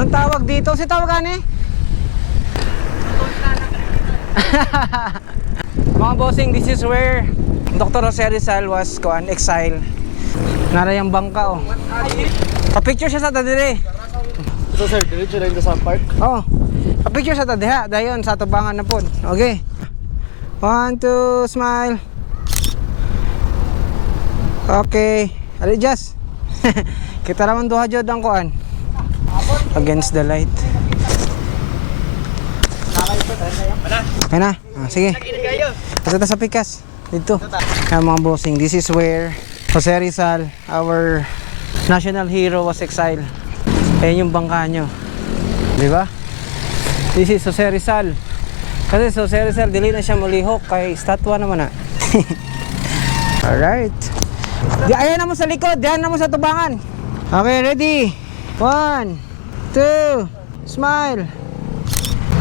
Anong tawag dito? Si tawag ani? Mga bossing, this is where Dr. Jose Rizal was kuan exile. Narayang bangka oh. Pa-picture siya sa tadire. So sir, diretso rin sa park. Oh. Pa-picture sa tadiha. Dayon sa tubangan na pod. Okay. One, two, smile. Okay. Ali just. Kita raman duha jud ang kuan. Against the light. Okay na. Ah, sige. Ito sa pikas. Dito. Ah, mga bossing, this is where Jose Rizal, our national hero was exiled. Ayan yung bangka nyo. Di ba? This is Jose Rizal. Kasi Jose Rizal, dili na siya mulihok kay statwa naman na. Alright. Di, ayan naman sa likod, diyan naman sa tubangan. Okay, ready? One, two, smile.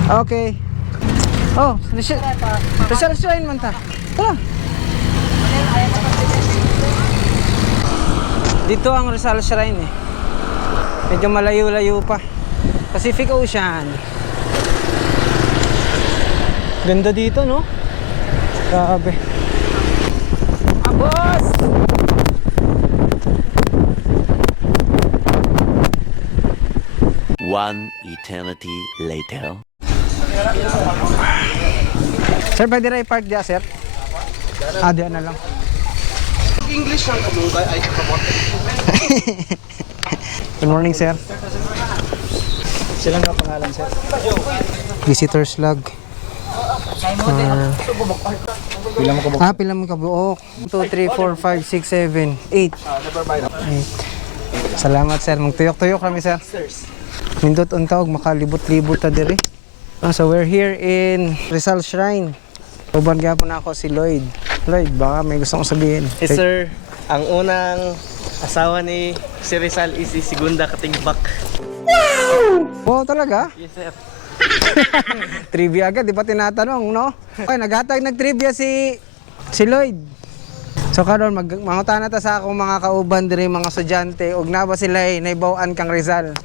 Okay. Oh, Shrine man ta. Tara. Dito ang Rizal Shrine eh. Medyo malayo-layo pa. Pacific Ocean. Ganda dito, no? Grabe. Ah, boss! One eternity later. Sir, pwede rin i-park diya, sir? Ah, diyan na lang. English ang kabungay ay kamote. Good morning, sir. Silang nga pangalan sir. Visitor's log. Ah, Bilang mo kabungay. ah, pila mo kabuok? 2, 3, 4, 5, 6, 7, 8. Never mind. 8. Salamat, sir. Magtuyok-tuyok kami, sir. Nindot untawag, makalibot-libot ta diri. Ah, so we're here in Rizal Shrine. Uban gapon ako si Lloyd. Lloyd, baka may gusto kong sabihin. Yes sir, ang unang asawa ni si Rizal is si Segunda Katigbak. Wow, talaga? Yes sir. Trivia agad, di pa tinatanong, no? Okay, naghatag nag-trivia si si Lloyd. So karon mag mangutan na ta sa akong mga kauban diri mga estudyante ug na ba sila ay naibaw-an kang Rizal.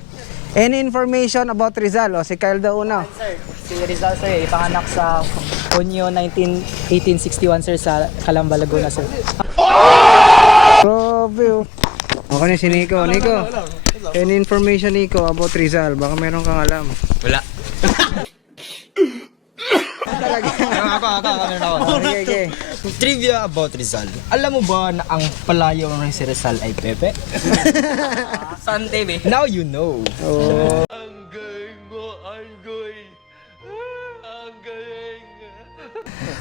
Any information about Rizal? O si Kyle daw una. Sir, si Rizal sir, ipanganak sa Hunyo 19, 1861 sir sa Calamba, Laguna sir. Grabe oh. Ako ni si Nico. Nico, any information Nico about Rizal? Baka meron kang alam. Wala. Ako, ako, ako, meron ako. Okay, okay. Trivia about Rizal. Alam mo ba na ang palayo ng si Rizal ay Pepe? San TV? Now you know. Oh.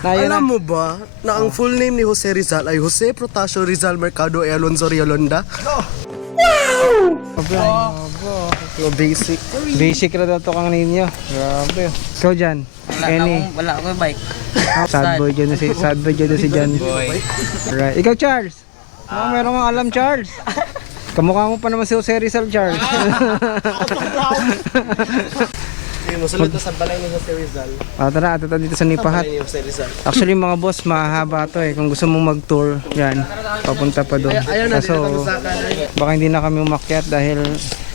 Na, yun na. Alam mo ba na ang full name ni Jose Rizal ay Jose Protasio Rizal Mercado e Alonzo Riolonda? Aba, So basic. Basic na daw to kang ninyo. Grabe. Ikaw dyan. Any. wala akong bike. Sad boy dyan na si, sad boy dyan na si Jan. Right. Ikaw Charles. Oh, meron kang alam Charles. Kamukha mo pa naman si Jose Rizal Charles. Hindi mo sulod na sa balay ni Jose Rizal. ah, tara, ato dito sa Nipahat. Balay ni Jose Rizal. Actually mga boss, mahaba to eh. Kung gusto mong mag-tour, yan, papunta pa doon. Kaso, baka hindi na kami umakyat dahil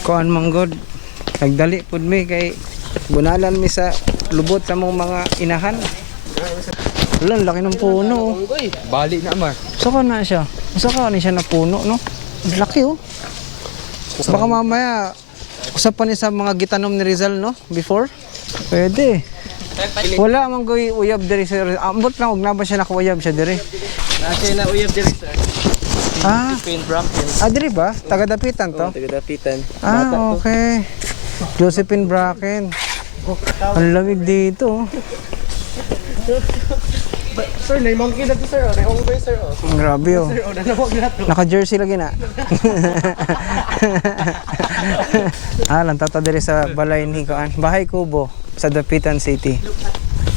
kuan manggod. Nagdali pud mi kay bunalan mi sa lubot sa mong mga inahan. Wala, laki ng puno. oh. Bali na Amar. Saka na siya. Saka ni siya na puno, no? Ang Laki oh. Baka mamaya usap pa ni sa mga gitanom ni Rizal, no? Before? Pwede. Wala man goy uyab diri sa Ambot lang og na ba siya nakauyab siya diri. Nasa na uyab diri sir. Ah, Queen Brampton. ah diri ba? Taga Dapitan to? Taga-dapitan. Ah, okay. Josephine Bracken. Ang lamig dito. oh. Sir, naimangkin na to sir. oh. Naimangkin ba sir? oh. Ang grabe oh. Sir, oh, nanawag na to. Naka-jersey lagi na. ah, lantata diri sa balay ni Kuan. Bahay Kubo sa Dapitan City.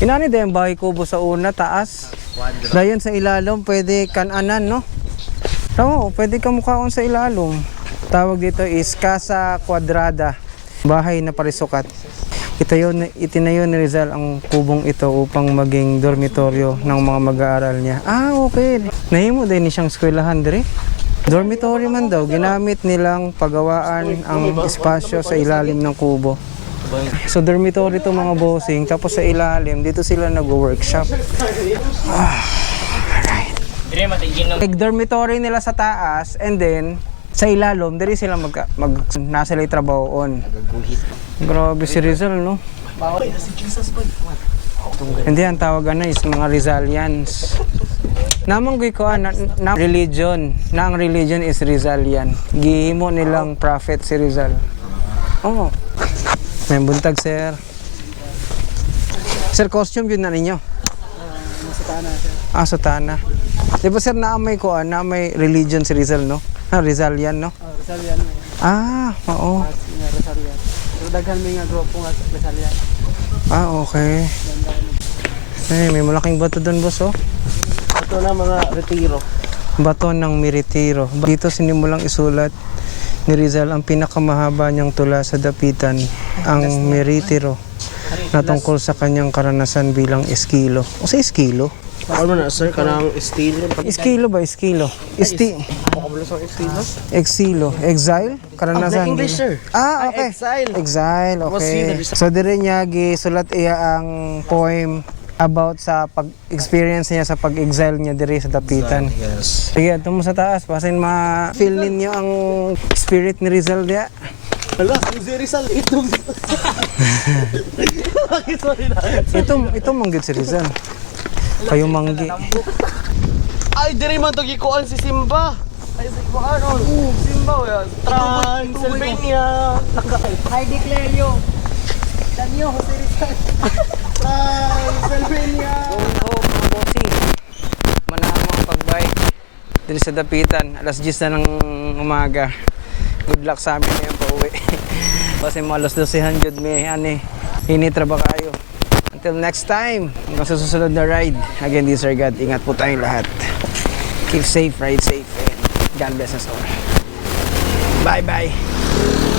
Inani din bahay kubo sa una taas. Dayon sa ilalom pwede kananan no. Oo, pwede ka mukhaon sa ilalom. Tawag dito is Casa Quadrada. Bahay na parisukat. Itayo, itinayo ni Rizal ang kubong ito upang maging dormitoryo ng mga mag-aaral niya. Ah, okay. Nahimo din ni siyang eskwelahan diri. Dormitory man daw, ginamit nilang pagawaan ang espasyo sa ilalim ng kubo. So dormitory to mga bossing, tapos sa ilalim, dito sila nag-workshop. Dire matigin ng Like dormitory nila sa taas, and then sa ilalom, diri sila mag, mag nasa lay trabaho on. Grabe si Rizal, no? Hindi, ang tawag ano is mga Rizalians. Namang ko na, na religion, na ang religion is Rizalian. Gihimo nilang prophet si Rizal. Oo. May buntag, sir. Sir, costume yun na ninyo? Ah, sutana. Di ba sir, naamay ko, ah, naamay religion si Rizal, no? Ah, Rizalian, no? Oh, Rizalian. Ah, oo. Nga Rizalian. Pero daghan may nga grupo nga sa Rizalian. Ah, okay. Eh, may malaking bato doon, boss, oh. Ito na mga retiro. Bato ng Miritiro. Dito sinimulang isulat ni Rizal ang pinakamahaba niyang tula sa dapitan, ang Miritiro, na tungkol sa kanyang karanasan bilang eskilo. O sa eskilo? Ano na sir, kanang steel. Eskilo ba? Eskilo? Esti... Exilo. Exile? Karanasan. Ah, English, sir. Ah, okay. exile. Exile, okay. So, dire niya gisulat iya ang poem about sa pag-experience niya sa pag-exile niya diri sa Dapitan. Yes. Sige, ito mo sa taas. Pasin ma-feel ninyo ang spirit ni Rizal diya. Hala, yung si Rizal, itong... Sorry na. Ito, ito manggit si Rizal. Kayo manggi. Ay, diri man to gikuan si Simba. Ay, si ano? Simba, ya. Transylvania. I declare you. Danyo, Jose Rizal. Transylvania. Oo, mga bossy. Manamo ang pagbike. Dito sa Dapitan. Alas 10 na ng umaga. Good luck sa amin ngayon pa uwi. Kasi alas 12 jud may ani. Hinitra ba kayo? Until next time, hanggang sa susunod na ride. Again, this is God. Ingat po tayong lahat. Keep safe, ride safe, and God bless us all. Bye-bye.